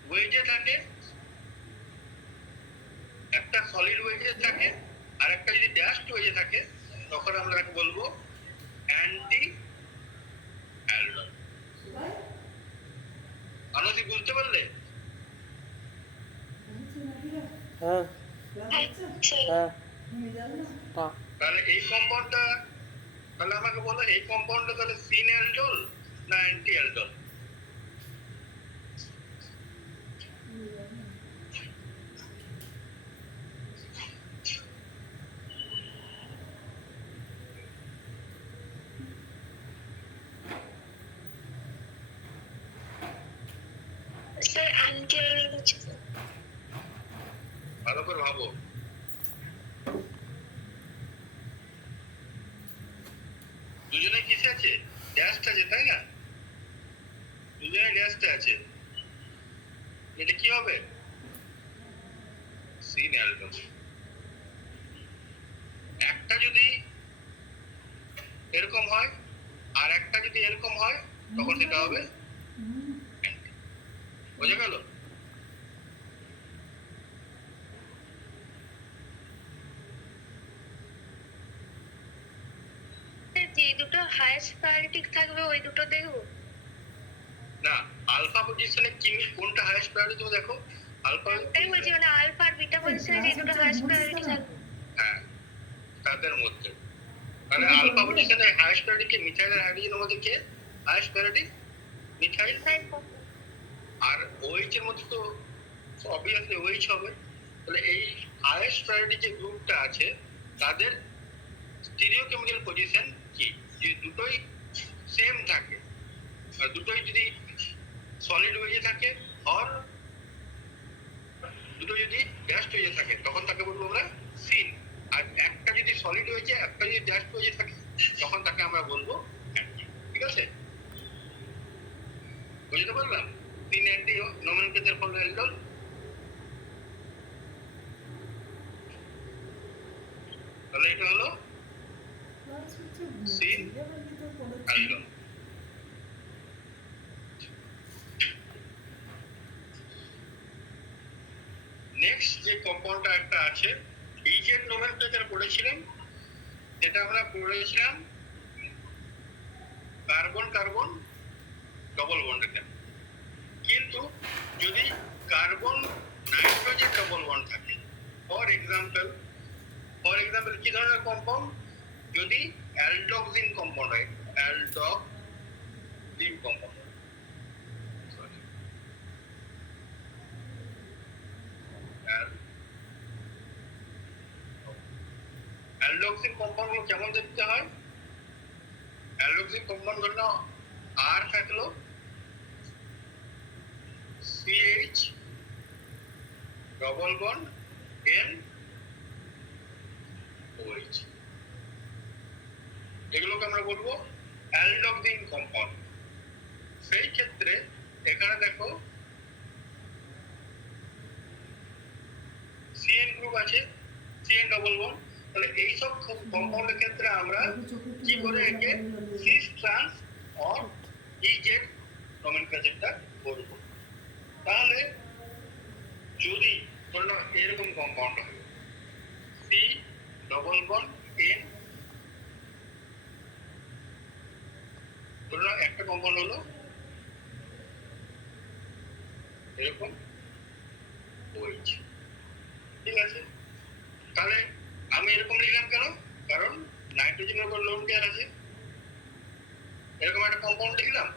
ওয়েজে থাকে, একটা সলিড ওয়েজে থাকে আর একটা যদি ড্যাশ ওয়েজে থাকে, তখন আমরা তাকে বলবো অ্যান্টি অ্যালডল। আনসি বুঝতে পারলে? হ্যাঁ হ্যাঁ তাহলে এই কম্পাউন্ডটা, তাহলে আমাকে বলো এই কম্পাউন্ডটা তাহলে সিন অ্যালডল না অ্যান্টি অ্যালডল? স্যার অ্যান্টি ভালো করে ভাবো। দুজনে কিসে আছে? ড্যাশটা আছে, তাই না? দুজনে ড্যাশটা আছে, এটা কি হবে? Syn aldol. একটা যদি এরকম হয় আর একটা যদি এরকম হয়, তখন সেটা হবে অ্যান্টি। বোঝা গেল? যে দুটো হাইয়েস্ট প্রায়োরিটি থাকবে ওই দুটো দেখবো। না, আলফা পজিশনে কি কোনটা হাইয়েস্ট প্রায়োরিটি তুমি দেখো। আলফা তাই বলছি, মানে আলফা আর বিটা পজিশনে যে দুটো হাইয়েস্ট প্রায়োরিটি থাকবে। হ্যাঁ, তাদের মধ্যে মানে আলফা পজিশনে হাইয়েস্ট প্রায়োরিটি কে? মিথাইল আর হাইড্রোজেনের মধ্যে কে হাইয়েস্ট প্রায়োরিটি? মিথাইল। আর OH এর মধ্যে তো অবভিয়াসলি OH হবে। তাহলে এই হাইয়েস্ট প্রায়োরিটি যে গ্রুপটা আছে তাদের স্টিরিওকেমিক্যাল পজিশন কি? যে দুটোই সেম থাকে আর দুটোই যদি সলিড ওয়েজে থাকে আর দুটো যদি ড্যাশ ওয়েজে থাকে, তখন তাকে বলবো আমরা সিন। আর একটা যদি সলিড ওয়েজে একটা যদি ড্যাশ ওয়েজে থাকে, তখন তাকে আমরা বলবো অ্যান্টি। ঠিক আছে? বুঝতে পারলাম? Syn anti nomenclature for aldol. তাহলে এটা হলো সিন অ্যালডল। নেক্সট যে কম্পাউন্ডটা একটা আছে, ইজেড নোমেনক্লেচার পড়েছিলেন, যেটা আমরা পড়েছিলাম কার্বন কার্বন ডবল বন্ডের ক্ষেত্রে। কিন্তু যদি কার্বন নাইট্রোজেন ডবল বন্ড থাকে, ফর এক্সাম্পল কি ধরনের কম্পাউন্ড? যদি অ্যালডক্সিন কম্পাউন্ড হয়, অ্যালডক্সিন কম্পাউন্ড, অ্যালডক্সিন কম্পাউন্ড গুলো কেমন দেখতে হয়? অ্যালডক্সিন কম্পাউন্ড হলো আর থাকলো CH double bond N OH, এগুলোকে আমরা বলবো অ্যালডক্সিন কম্পাউন্ড। সেই ক্ষেত্রে এখানে দেখো কম্পাউন্ডের ক্ষেত্রে আমরা কি করে একে সিস ট্রান্স অর ইজেড নমেনক্লেচারটা করব। তাহলে যদি ধরো এরকম কম্পাউন্ড হয় সি ডবল বন্ড এন, ধরো একটা কম্পাউন্ড হলো এরকম ওইচ, ঠিক আছে। তাহলে আমি এরকম লিখলাম কেন? কারণ নাইট্রোজেনের উপর লোন পেয়ার আছে, এরকম একটা কম্পাউন্ড লিখলাম।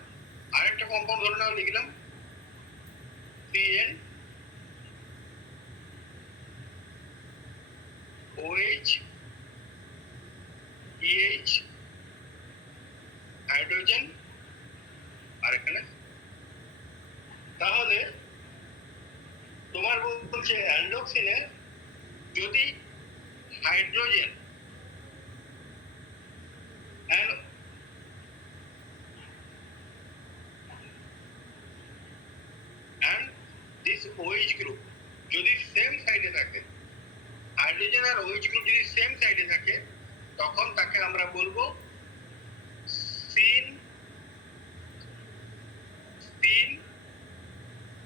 আরেকটা কম্পাউন্ড ধরে নাও লিখলাম CN OH EH হাইড্রোজেন আর এখানে। তাহলে তোমার বলছে অ্যান্ডোক্সিনে যদি hydrogen and this OH group যদি সেম সাইডে থাকে, হাইড্রোজেন আর OH গ্রুপ যদি সেম সাইডে থাকে, তখন তাকে আমরা বলবো সিন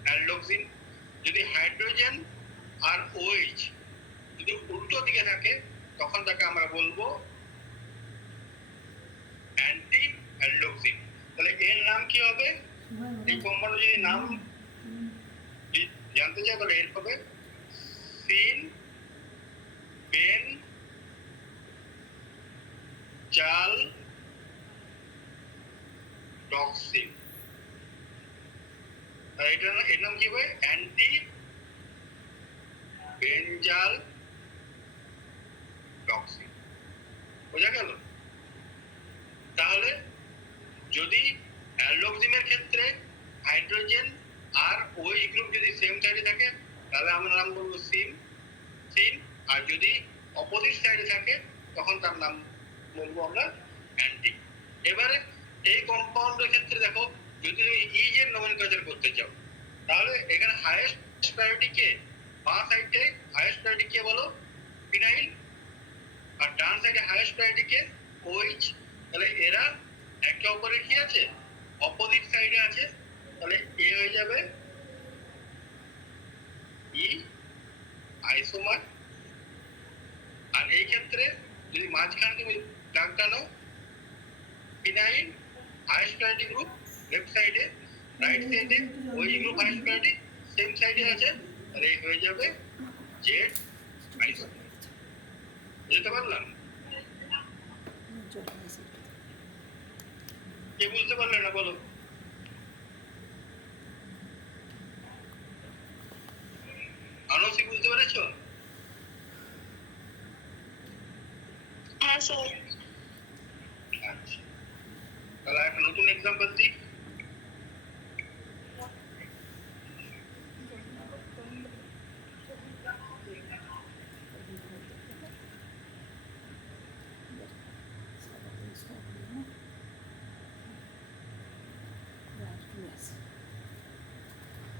অ্যালডোক্সিন। যদি হাইড্রোজেন আর OH যদি উল্টো দিকে থাকে, তখন তাকে আমরা বলবো অ্যান্টি অ্যালডোক্সিন। তাহলে এর নাম কি হবে? এই কম্পাউন্ডের যদি নাম জানতে চাও তাহলে এর হবে সিন বেন জাল টক্সিন। আর এর নাম কি হবে? Anti benzaldoxime. বোঝা গেল? তাহলে যদি অ্যালডোক্সিনের ক্ষেত্রে হাইড্রোজেন আর ওই গ্রুপ যদি সেম সাইডে থাকে, তাহলে আমরা নাম বলবো সিন। আর যদি অপোজিট সাইডে থাকে, তখন তার নাম বলবো আমরা অ্যান্টি। এবারে এই কম্পাউন্ডের ক্ষেত্রে দেখো, যদি তুমি ইজের নমেনক্লেচার করতে চাও, তাহলে এখানে হাইয়েস্ট প্রায়োরিটি কে? বাঁ সাইডে হাইয়েস্ট প্রায়োরিটি কে বলো? ফিনাইল। আর ডান সাইডে হাইয়েস্ট প্রায়োরিটি কে? OH। তাহলে এরা একে অপরের কি আছে? অপোজিট সাইডে আছে। তাহলে এ হয়ে যাবে ই আইসোমার। আর এই ক্ষেত্রে যদি মাঝখানে তুমি দাগ টানো, phenyl highest priority group left সাইডে, রাইট সাইডে ওই গ্রুপ হাইয়েস্ট প্রায়োরিটি সেম সাইডে আছে, তাহলে এই হয়ে যাবে জেড আইসোমার। বুঝতে পারলাম? কে বুঝতে পারলে না বলো? আনসি বুঝতে পেরেছো? হ্যাঁ স্যার। আচ্ছা, তাহলে একটা নতুন এক্সাম্পল দিই।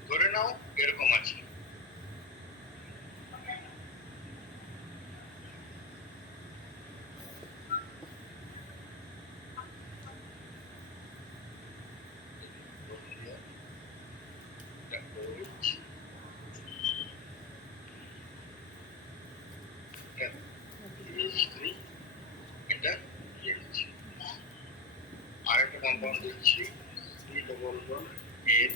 ধরে নাও এরকম আছে, এটা আরেকটা কম্পাউন্ড দিচ্ছি C double bond N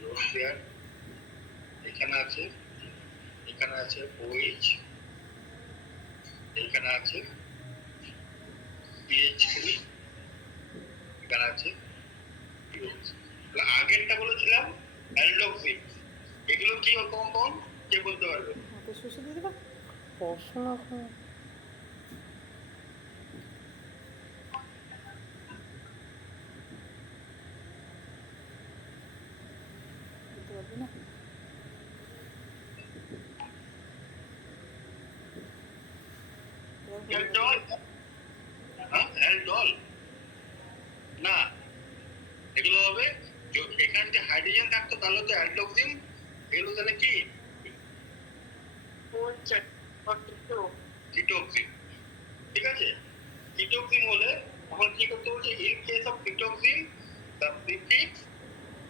lone pair. এখানে আছে OH, এখানে আছে CH3, এখানে আছে PH। আগেরটা বলেছিলাম অ্যালডোক্সিন। এগুলো কি কম্পাউন্ড? কে বলতে পারবে? পড়াশোনা না অ্যালডল। হ্যাঁ অ্যালডল না, এগুলো হবে এখানে যে হাইড্রোজেন থাকতো তাহলে তো অ্যালডোক্সিন। এগুলো তাহলে কি? সিটোক্সিন। ঠিক আছে, সিটোক্সিন হলে তখন কি করতে বলছে, in case of ketoxime the prefix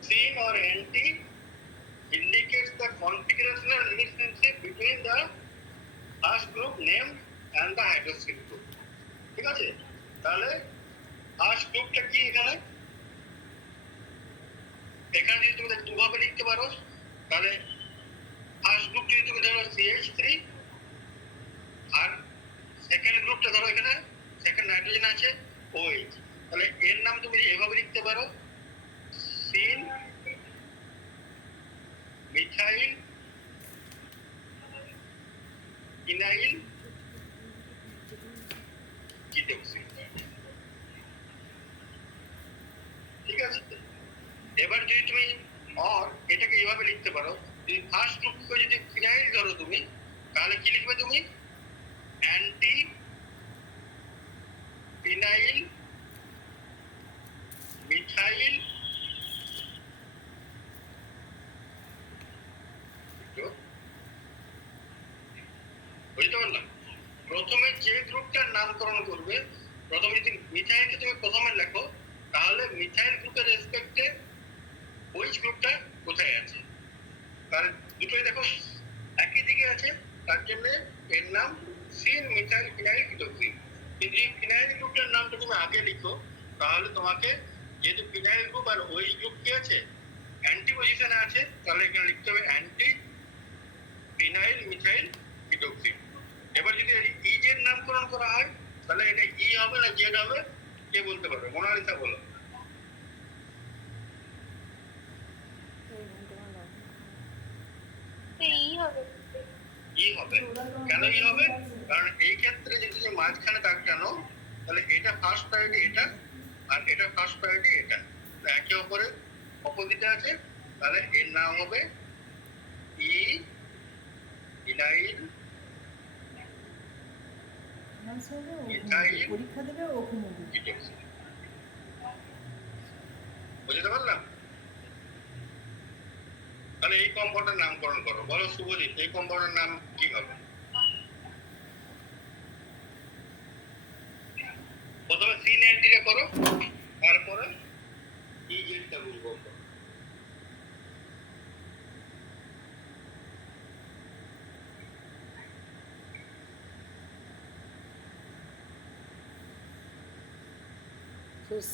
syn or anti indicates the configurational relationship between the first group name and the hydroxyl group. ঠিক আছে, তাহলে ফার্স্ট গ্রুপটা কি এখানে, এখানে যদি তুমি দুভাবে লিখতে পারো, তাহলে ফার্স্ট গ্রুপ যদি তুমি ধরো CH3 আর সেকেন্ড গ্রুপটা ধরো এখানে সেকেন্ড নাইট্রোজেন আছে OH, তাহলে এর নাম তুমি এভাবে লিখতে পারো, সিন মিথাইল ইনাইল কিটোক্সিন। ঠিক আছে, এবার যদি তুমি এটাকে এইভাবে লিখতে পারো, যদি ফার্স্ট গ্রুপকে যদি ফিনাইল ধরো তুমি, তাহলে কি লিখবে তুমি, অ্যান্টি ফিনাইল মিথাইল বুঝতে পারলাম। প্রথমে যে গ্রুপটার নামকরণ করবে, প্রথমে যদি মিথাইলকে তুমি প্রথমে লেখো, তাহলে মিথাইল গ্রুপের রেসপেক্টে ওই গ্রুপটা কোথায় আছে, তার দুটোই দেখো একই দিকে আছে, তার জন্য এর নাম সিন মিথাইল ফিনাইল কিটোক্সিন। কিন্তু এই ফিনাইল গ্রুপটার নামটা তুমি আগে লিখো, তাহলে তোমাকে যেহেতু ফিনাইল গ্রুপ আর ওই গ্রুপ কি আছে, অ্যান্টি পজিশনে আছে, তাহলে এখানে লিখতে হবে অ্যান্টি ফিনাইল মিথাইল কিটোক্সিন। এবার যদি ইজের নামকরণ করা হয়, তাহলে এটা ই হবে না জেড হবে, কে বলতে পারবে? মোনালিসা বলো। এই হবে, ই হবে। কেন ই হবে? কারণ এই ক্ষেত্রে যদি তুমি মাঝখানে দাগ টানো, তাহলে এটা ফার্স্ট প্রায়োরিটি এটা, আর এটা ফার্স্ট প্রায়োরিটি এটা, একে অপরের অপোজিটে আছে, তাহলে এর নাম হবে ই ইনাইল পরীক্ষা দেবে ওখানে কিটোক্সিন। বুঝতে পারলাম? তাহলে এই কম্পাউন্ডের নামকরণ করো, বলো শুভজিৎ, এই কম্পাউন্ডের নাম কি হবে? প্রথমে C90 করো, তারপরে ইজেডটা বলবো।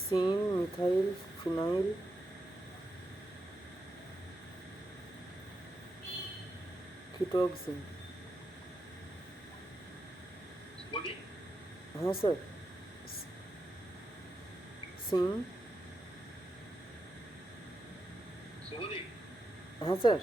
Syn methyl phenyl ketoxime. বলি হ্যাঁ স্যার, সিন, শুভজিৎ, হ্যাঁ স্যার।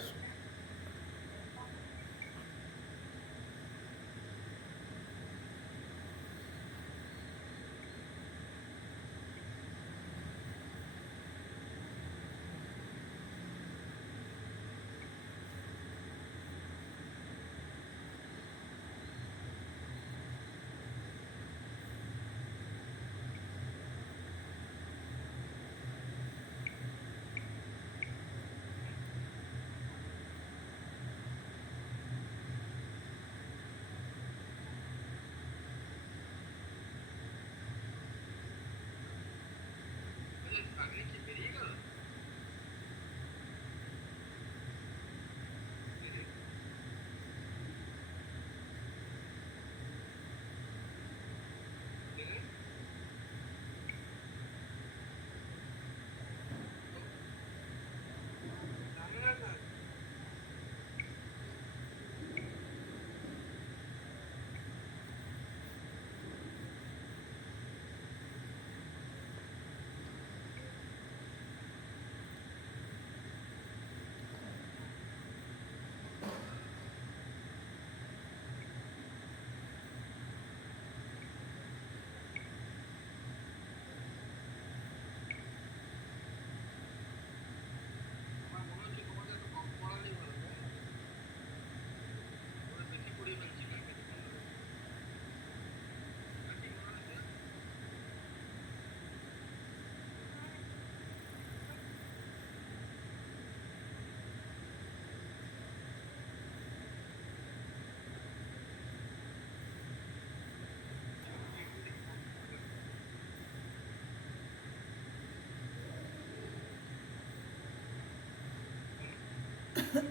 और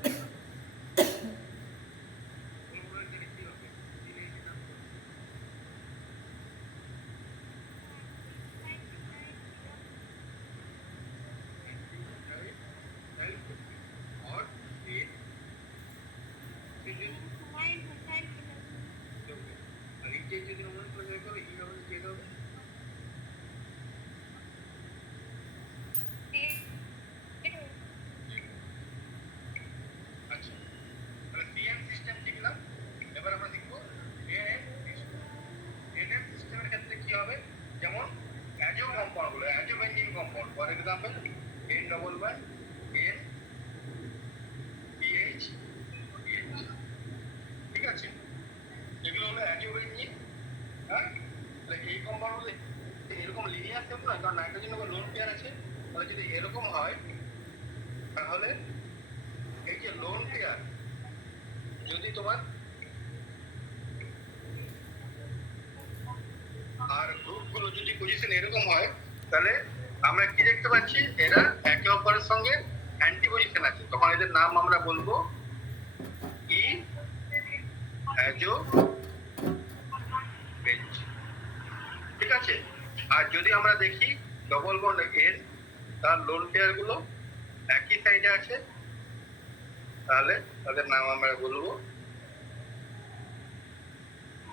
फिर আর এই যে যদি নমুনা করে বের করে এইভাবে দিয়ে দেবে আচ্ছা তাহলে পিএম সিস্টেম শিখলাম এবার আমরা শিখবো এএনএম সিস্টেম এএনএম সিস্টেমের ক্ষেত্রে কি হবে যেমন অ্যাজো কম্পাউন্ড গুলো azo benzene compound for example N double one N pH pH ঠিক আছে এগুলো হলো অ্যাজো বেঞ্জিন হ্যাঁ তাহলে এই কম্পাউন্ড গুলো এরকম লিনিয়ার সেম নয় কারণ নাইট্রোজেন আবার লোন পেয়ার আছে তাহলে যদি এরকম হয় তাহলে এই যে লোন পেয়ার যদি তোমার আর গ্রুপগুলো যদি পজিশন এরকম হয় তাহলে আমরা কি দেখতে পাচ্ছি এরা একে অপরের সঙ্গে অ্যান্টি পজিশন আছে তখন এদের নাম আমরা বলবো ই অ্যাজো বেঞ্চ ঠিক আছে আর যদি আমরা দেখি ডবল বন্ড এর তার লোন পেয়ার গুলো একই সাইডে আছে তাহলে তাদের নাম আমরা বলবো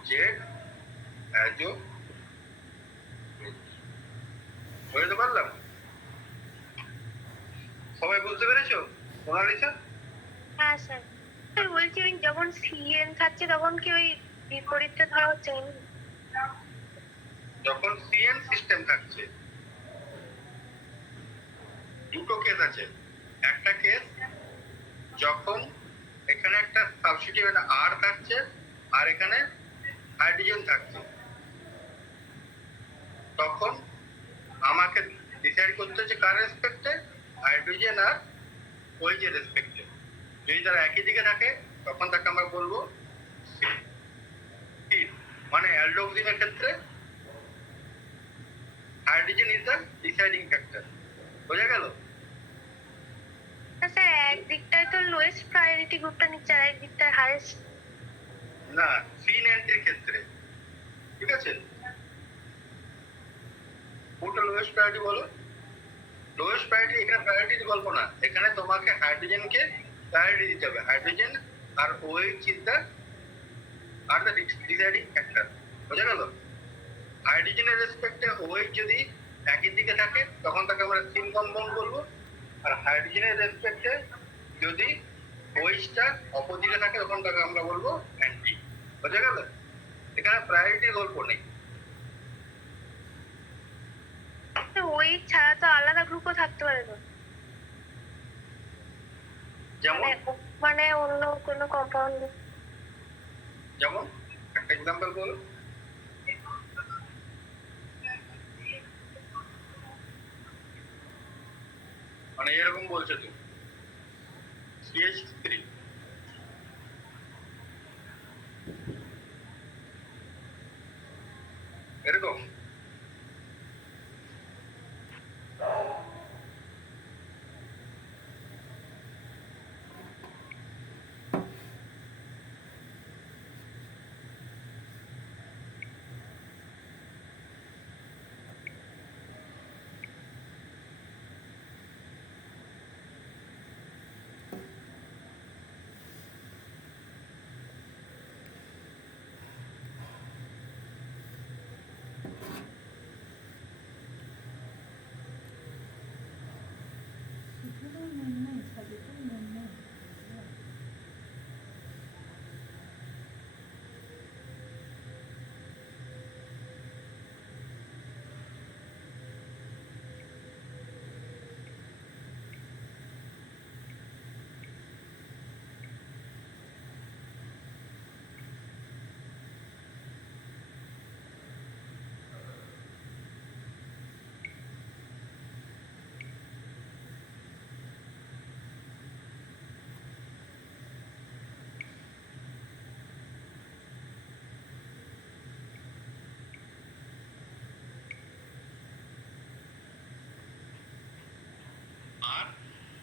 জেড অ্যাজো বুঝতে পারলাম সবাই বুঝতে পেরেছো মোনালিসা হ্যাঁ স্যার স্যার বলছি ওই যখন সিএন থাকছে তখন কি ওই বিপরীতটা ধরা হচ্ছে যখন সিএন সিস্টেম থাকছে দুটো কেস আছে একটা কেস যখন এখানে একটা সাবস্টিটিউয়েন্ট আর থাকছে আর এখানে হাইড্রোজেন থাকছে তখন আমাকে ডিসাইড করতে হচ্ছে কার রেসপেক্টে হাইড্রোজেন আর ওইচের রেসপেক্টে যদি তারা একই দিকে থাকে তখন তাকে আমরা বলবো মানে অ্যালডোক্সিনের ক্ষেত্রে hydrogen is the deciding factor বোঝা গেল স্যার একদিকটায় তো লোয়েস্ট প্রায়োরিটি গ্রুপটা নিচ্ছে আর একদিকটায় হাইয়েস্ট না সিন এন্ট্রির ক্ষেত্রে ঠিক আছে কোনটা লোয়েস্ট প্রায়োরিটি বলো লোয়েস্ট প্রায়োরিটি এখানে প্রায়োরিটি গল্প না এখানে তোমাকে হাইড্রোজেনকে প্রায়োরিটি দিতে হবে হাইড্রোজেন আর OH is the are the deciding factor বোঝা গেল হাইড্রোজেনের রেসপেক্টে ওএইচ যদি একই দিকে থাকে তখন তাকে আমরা সিন কম্পাউন্ড বলবো আর হাইড্রোজেনের রেসপেক্টে যদি ওএইচটা অপোজিটে থাকে তখন তাকে আমরা বলবো অ্যান্টি বোঝা গেল এখানে প্রায়োরিটি গল্প নেই ওই ছাড়া তো আলাদা গ্রুপও থাকতে পারে তো যেমন মানে অন্য কোনো কম্পাউন্ড যেমন একটা এক্সাম্পল বলো মানে এরকম বলছো তো CH3 এরকম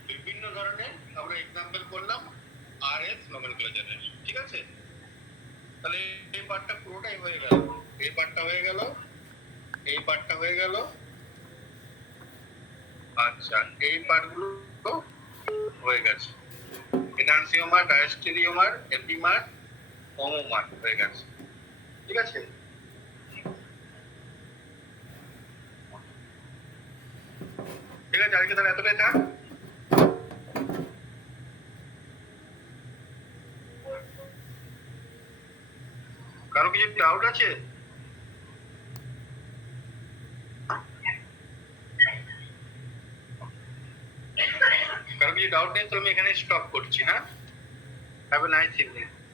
বিভিন্ন ধরনের আমরা এক্সাম্পল করলাম আরএস নোমেনক্লেচারের, ঠিক আছে? তাহলে এই পার্টটা পুরোটাই হয়ে গেল, এই পার্টটা হয়ে গেল, এই পার্টটা হয়ে গেল। আচ্ছা, এই পার্টগুলো হয়ে গেছে। এনানসিওমার, ডায়াস্টেরিওমার, এপিমার, হোমোমার হয়ে গেছে, ঠিক আছে? ঠিক আছে, আজকে তাহলে এতটাই থাক। কারো কিছু ডাউট আছে? কারো কিছু ডাউট নেই তো আমি এখানে স্টপ করছি। হ্যাঁ, হ্যাভ এ নাইস ইভিনিং।